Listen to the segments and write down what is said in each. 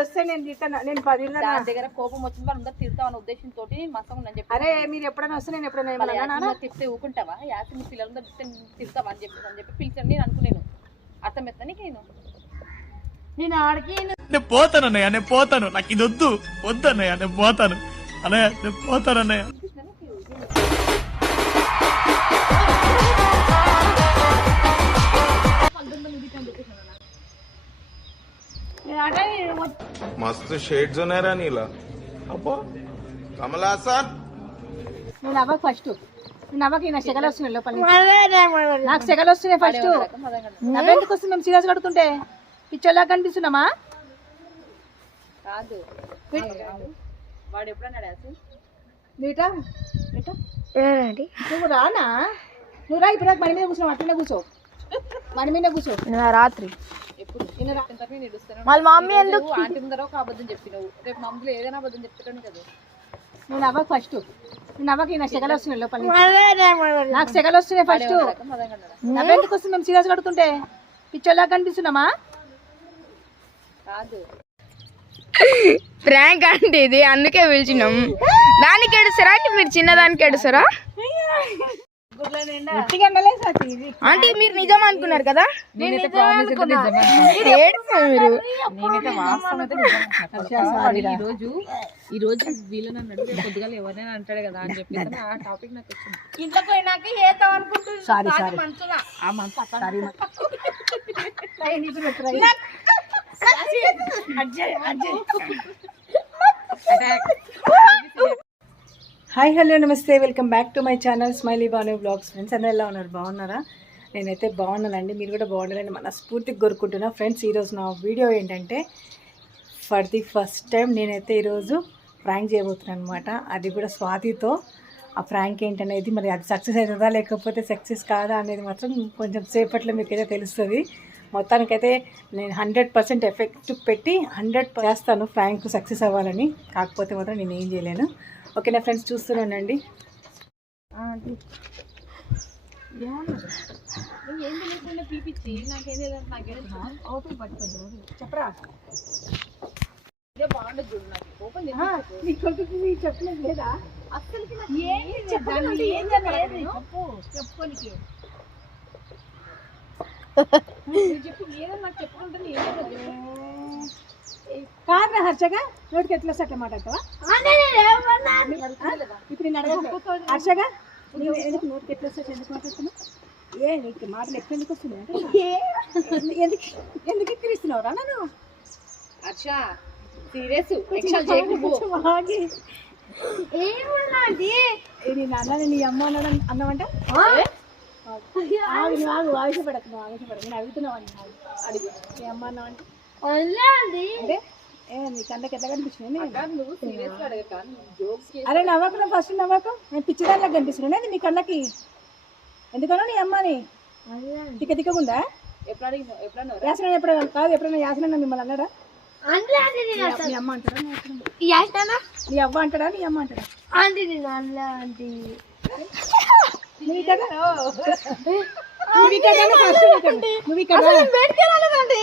వస్తే నేను తిడతాను. నేను 10 దగ్గర కోపం వచ్చింది వాళ్ళు అందరూ తిడతాం అనే ఉద్దేశంతో మసం ఉందని చెప్పి. అరే మీరు ఎప్పుడైనా వస్తే నేను ఎప్పుడైనా తిప్పితే ఊకుంటావా? యాసి మీ పిల్లలందరూ తిడతావా అని చెప్పి పిలిచాను. నేను అనుకున్నాను అర్థం ఎత్తాను నేను ఆడికి నేను పోతాను అన్నయ్య, నేను పోతాను. నాకు ఇది వద్దు అన్నయ్య, నేను పోతాను అన్నయ్య, నేను పోతాను అన్నయ్య. मस्त शेड्स ఉన్నాయి రా నీలా. అబ్బో కమలా సార్ నేను అవ్వకు ఫస్ట్. నేను అవ్వకి నాకు సెగలు వస్తున్నాయి లోపల నుంచి. నాకు సెగలు వస్తున్నాయి ఫస్ట్. నవ్వెందుకు వస్తుంది? మేము సీరియస్ కడుతుంటే పిచ్చోలా కనిపిస్తున్నామా? కాదు వాడు ఎప్పుడన్నాడు నీటా నువ్వు రానా? నువ్వు రా. ఇప్పుడు మన మీద కూర్చున్నావు. అట్లనే కూర్చో, మన మీద కూర్చో. రాత్రి ఎప్పుడు వాళ్ళ మమ్మీ ఎందుకు ఆంటీ ముందర ఒక అబద్ధం చెప్పినావు. రేపు మమ్మల్ని ఏదైనా అబద్ధం చెప్తాను కదా. నేను అవ్వకు ఫస్ట్. నేను అవ్వకి నాకు సెగలు వస్తున్నాయి లోపల నుంచి. నాకు సెగలు వస్తున్నాయి ఫస్ట్. నవ్వెందుకు వస్తుంది? మేము సీరియస్ కడుతుంటే పిచ్చోలా కనిపిస్తున్నామా? కాదు ప్రాంక్ అంటే ఇది, అందుకే పిలిచినాం. దానికి ఏడుస్తారా అంటే మీరు చిన్నదానికి ఏడుస్తారా? అంటే మీరు నిజం అనుకున్నారు కదా. ఈ రోజు వీళ్ళని అన్నాడు, కొద్దిగా ఎవరైనా అంటాడు కదా అని చెప్పి ఆ టాపిక్ నాకు వచ్చింది. ఇంట్లో పోయినాక ఏతాం అనుకుంటున్నాను. హాయ్ హలో నమస్తే, welcome back to my channel smiley Banu vlogs. Friends అందరూ ఎలా ఉన్నారు? బాగున్నారా? నేనైతే బాగున్నానండి. మీరు కూడా బాగుండాలని మనస్ఫూర్తిగా కోరుకుంటున్నా. ఫ్రెండ్స్ ఈరోజు నా వీడియో ఏంటంటే ఫర్ ది ఫస్ట్ టైం నేనైతే ఈరోజు ప్రాంక్ చేయబోతున్నాను అనమాట. అది కూడా స్వాతితో. ఆ ప్రాంక్ ఏంటనేది మరి అది సక్సెస్ అవుతుందా లేకపోతే సక్సెస్ కాదా అనేది మాత్రం కొంచెం సేపట్లో మీకైతే తెలుస్తుంది. మొత్తానికైతే నేను 100% ఎఫెక్ట్ పెట్టి 100 చేస్తాను ప్రాంక్ సక్సెస్ అవ్వాలని. కాకపోతే మాత్రం నేను ఏం చేయలేను. ఓకేనా ఫ్రెండ్స్, చూస్తున్నానండి. చెప్పరా చెప్పలేదు లేదా? చెప్పుకోనికి కాదు హర్షగా నోటికి ఎట్లా అట్లా మాట్లాడతావా? ఇప్పుడు నేను అడగ హర్షగా ఎందుకు నోటికి ఎట్లా వస్తే ఎందుకు మాట్లాడుతున్నావు? నీకు మాటలు ఎక్కువ ఎందుకు వస్తున్నాయి? ఎందుకు ఎక్కిరిస్తున్నావురా నన్ను? హర్ష సీరియస్ నేను అన్నాను నీ అమ్మ అన్నాడు అన్నావంట. ఆవేశపడకు, నువ్వు ఆవేశపడకు. నేను అడుగుతున్నావు అడిగి నీ అమ్మ అన్నావంటే అంటే నీ కళ్ళకి ఎట్లా కనిపిస్తున్నాయి? అరే నవ్వకు, నువ్వు ఫస్ట్ నవ్వకు. నేను పిచ్చిదానిలాగా కనిపిస్తున్నాను నీ కళ్ళకి. ఎందుకన్నా నీ అమ్మని తిక్కగుందా? యాసన ఎప్పుడైనా కాదు, ఎప్పుడైనా యాసన మిమ్మల్ని అన్నాడా? నీ అమ్మ అంటాడా? నీ అవ్వ అంటాడా? నీ అమ్మ అంటాడా?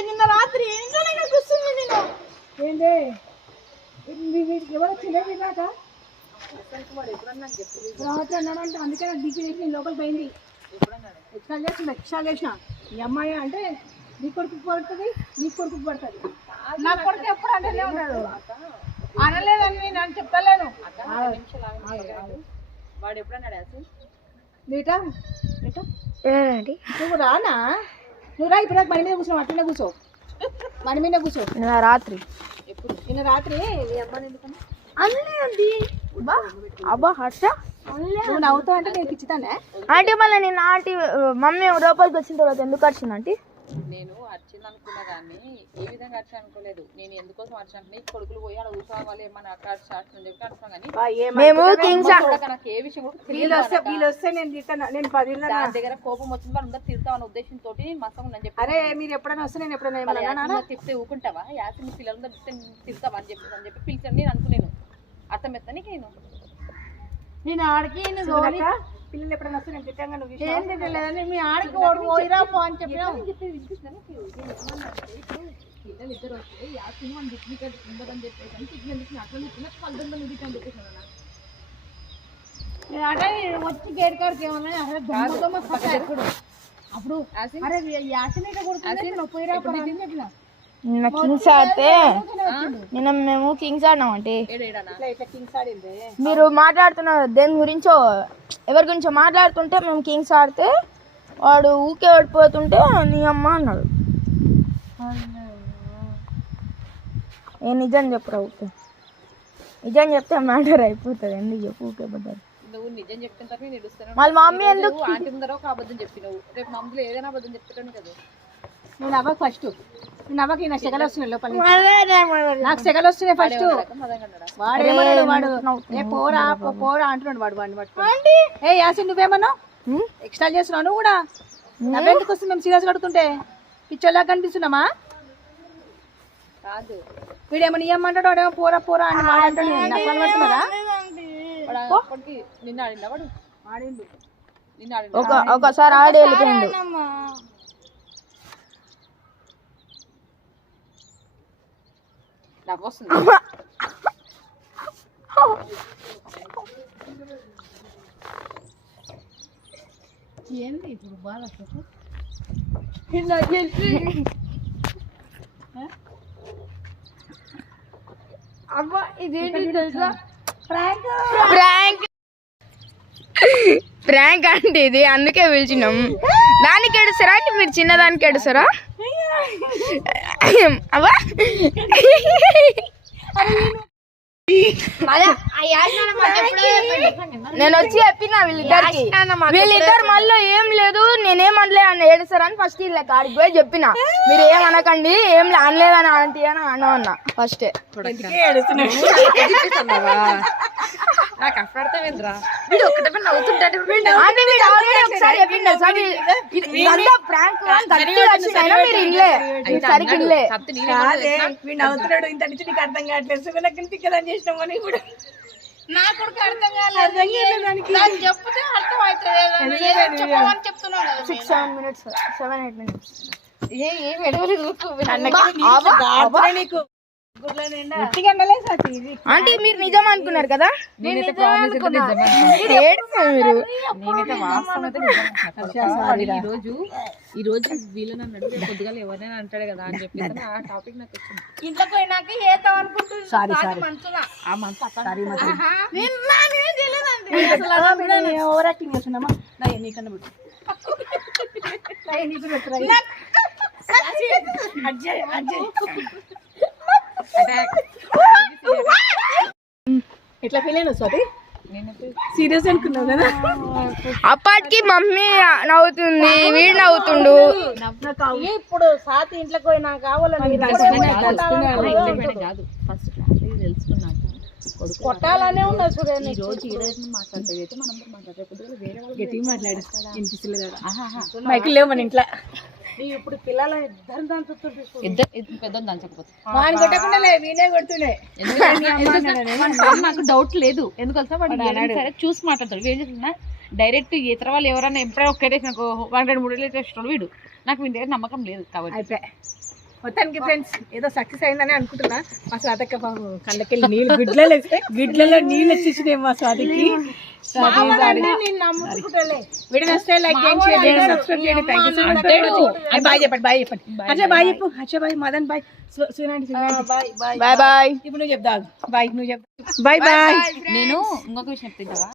నిన్న రాత్రి ఏంటి ఎవరు చిన్నదాక అన్నాడంటే అందుకే నాకు డీపీ చేసి నేను లోపలికి పోయింది. ఎక్స్ట్రా చేసిన ఈ అమ్మాయి అంటే నీ కొడుకు పడుతుంది, నీ కొడుకు పడుతుంది. నా కొడుకు ఎప్పుడు అంటే ఉన్నాడు. అనలేదని నేను చెప్తలేను. వాడు ఎప్పుడన్నాడు నీటా నువ్వు రానా? నువ్వు రా. ఇప్పుడు మన మీద కూర్చోవు. అట్లనే కూర్చో, మన మీద కూర్చో. రాత్రి ఎప్పుడు నిన్న రాత్రి నీ అమ్మని ఎందుకన్నా అబ్బా హర్ష నువ్వు నవ్వుతావు అంటే నేను పిచ్చితానే. అంటే మళ్ళీ నేను ఆంటీ మమ్మీ లోపలికి వచ్చిన తర్వాత ఎందుకు వచ్చింది ఆంటీ? నేను అర్చింది అనుకున్నా కానీ ఏ విధంగా అర్చి అనుకోలేదు. నేను ఎందుకోసం అర్చి అనుకున్నా కొడుకులు పోయి అలా కూర్చోవాలి ఏమన్నా అట్లా అర్చి అని చెప్పి అనుకున్నా కానీ మేము కింగ్స్ నాకు ఏ విషయం కూడా వీళ్ళు వస్తే నేను తిడతాను. నేను 10 దగ్గర కోపం వచ్చింది వాళ్ళు అందరూ తిడతాం అనే ఉద్దేశంతో మసం ఉందని చెప్పి. అరే మీరు ఎప్పుడైనా వస్తే నేను ఎప్పుడైనా తిప్పితే ఊకుంటావా? యాసి మీ పిల్లలందరూ తిడతావా అని చెప్పి పిలిచాను. నేను అనుకున్నాను అర్థం ఎత్తాను నేను ఆడికి పిల్లలు ఎప్పుడైనా వస్తే నేను తిట్టంగా నువ్వు మీ ఆడికి పోయిరా పో అని చెప్పినా పిల్లలు ఇద్దరు వస్తే ఆ సినిమా దిక్కు ఉండదని చెప్పేసి కిడ్నీ ఎందుకు అట్లా చిన్న పల్లెల్లో నువ్వు అని చెప్పేసి వచ్చి గేట్ కాడికి ఏమన్నా అప్పుడు అరే యాసినేట కొడుతుంది నిన్న కింగ్స్ ఆడితే నిన్న మేము కింగ్స్ ఆడినాం అంటే ఇట్లా కింగ్స్ ఆడింది. మీరు మాట్లాడుతున్నారు దేని గురించో ఎవరి గురించో మాట్లాడుతుంటే మేము కింగ్స్ ఆడితే వాడు ఊకే ఓడిపోతుంటే నీ అమ్మ అన్నాడు. ఏ నిజం చెప్పురా ఊకే, నిజం చెప్తే మ్యాటర్ అయిపోతుంది. ఎందుకు చెప్పు ఊకే పడ్డారు. నువ్వు నిజం చెప్తుంటే నేను ఎడుస్తాను. వాళ్ళ మమ్మీ ఎందుకు ఆంటీ ముందర ఒక అబద్ధం చెప్పినావు, రేపు మమ్మల్ని ఏదైనా అబద్ధం చెప్తాను కదా. నేను అవ్వకు ఫస్ట్, నేను అవ్వకి నాకు సెగలు వస్తున్నాయి లోపల నాకు సెగలు వస్తున్నాయి ఫస్ట్. వాడు ఏమన్నాడు, వాడు ఏ పోరా పోరా అంటున్నాడు వాడు వాడిని పట్టుకొని. ఏ యాసిన్ నువ్వేమన్నావు, ఎక్స్ట్రా చేస్తున్నావు నువ్వు కూడా. నవ్వెందుకు వస్తుంది మేము సీరియస్ కడుతుంటే పిచ్చోళ్ళగా కనిపిస్తున్నామా? కాదు వీడేమో ఇయ్యమంటాడు, వాడేమో పోరా పోరా అని వాడు అంటాడు. నాకు పడుతున్నారా అప్పటికి నిన్న ఆడిందా వాడు? ఆడిండు. నిన్న ఆడిందా? ఒకసారి ఆడి వెళ్ళిపోయిండు. నవ్వు వస్తుంది. ఏంది ఇప్పుడు బాధ అబ్బా ఇదేంటి తెలుసా, ప్రాంక్ ప్రాంక్ అంటే ఇది, అందుకే పిలిచినాం. దానికి ఏడుస్తారా అంటే మీరు చిన్నదానికి ఏడుస్తారా? అబ్బా నేను వచ్చి చెప్పిన వీళ్ళిద్దరు మళ్ళీ ఏం లేదు నేనేమనలే అని ఏడుస్తారని ఫస్ట్ వీళ్ళ కాడికి పోయి చెప్పిన. మీరు ఏమనకండి, ఏం అనలేదని ఆంటీ అని అన్నా ఫస్ట్. నాకు అప్పుడర్థమైందిరా, వీడు ఒకటే నవ్వుతుంటాడు. ఒకసారి చెప్పిండు అవుతున్నాడు ఇంత నుంచి నీకు అర్థం కావట్లేదు. సుగనకి తిక్కదని చేసినాం అని కూడా నాకు అర్థం కాలేదు. 6-7 minutes 7-8 minutes నీకు అంటే మీరు నిజం అనుకున్నారు కదా. నేనైతే ప్రామిస్ అయితే నిజం మీరు ఈ రోజు వీళ్ళు నన్ను అడిగితే కొద్దిగా ఎవరైనా అంటాడు కదా అని చెప్పేసి ఆ టాపిక్ నాకు వచ్చింది. ఇంట్లో పోయినాక ఏతాం అనుకుంటున్నాను. సారీ సారీ ఆ మంత్ ఓవర్ యాక్టింగ్ చేస్తున్నామా? నీకన్నా పెట్టు నీకు పెట్టురా. ఎట్లా ఫీల్ అయినా స్వాతి? సీరియస్ అనుకున్నావు కదా. అప్పటికి మమ్మీ నవ్వుతుంది, వీడు నవ్వుతుండు. ఇప్పుడు స్వాతి ఇంట్లోకి పోయినా కావాలని కాదు, ఫస్ట్ తెలుసుకున్నాక కొట్టాలనే ఉండదు చూడండి. ఈ రోజు ఈ రోజు మాట్లాడేది అయితే మనం మాట్లాడే వేరే వాళ్ళు గట్టిగా మాట్లాడు, వినిపిస్తలేదు. మైకులు లేవు మన ఇంట్లో. ఇప్పుడు పిల్లలు ఇద్దరు దంచుతుంటే ఇద్దరు పెద్దలు దంచకపోతే వాడిని కొట్టకుండా వీనే కొడుతుండే. నాకు డౌట్ లేదు, ఎందుకంటే వాడు సరే చూసి మాట్లాడతాడు. ఏం చేస్తున్నా డైరెక్ట్ ఇతర వాళ్ళు ఎవరైనా ఎప్పుడైనా ఒక్కటే నాకు 1-2-3 చేస్తున్నాడు వీడు. నాకు వీడి దగ్గర నమ్మకం లేదు కాబట్టి అయిపోయి మొత్తానికి ఫ్రెండ్స్ ఏదో సక్సెస్ అయిందని అనుకుంటున్నా. మా స్వాతక్క కళ్ళకెళ్ళి నీళ్ళు గుడ్లలో నీళ్ళు వచ్చేసినాయి మా స్వాతికి. వీడియో నచ్చితే లైక్ చేయండి, సబ్స్క్రైబ్ చేయండి. Thank you so much. Bye చెప్పండి, బాయ్ చెప్పండి. హర్ష బాయ్ చెప్పు, Harsha bye, Madan bye, bye bye. ఇప్పుడు నువ్వు చెప్తావు బాయ్, నువ్వు చెప్తావు బాయ్ బాయ్. నేను ఇంకొక విషయం చెప్తా.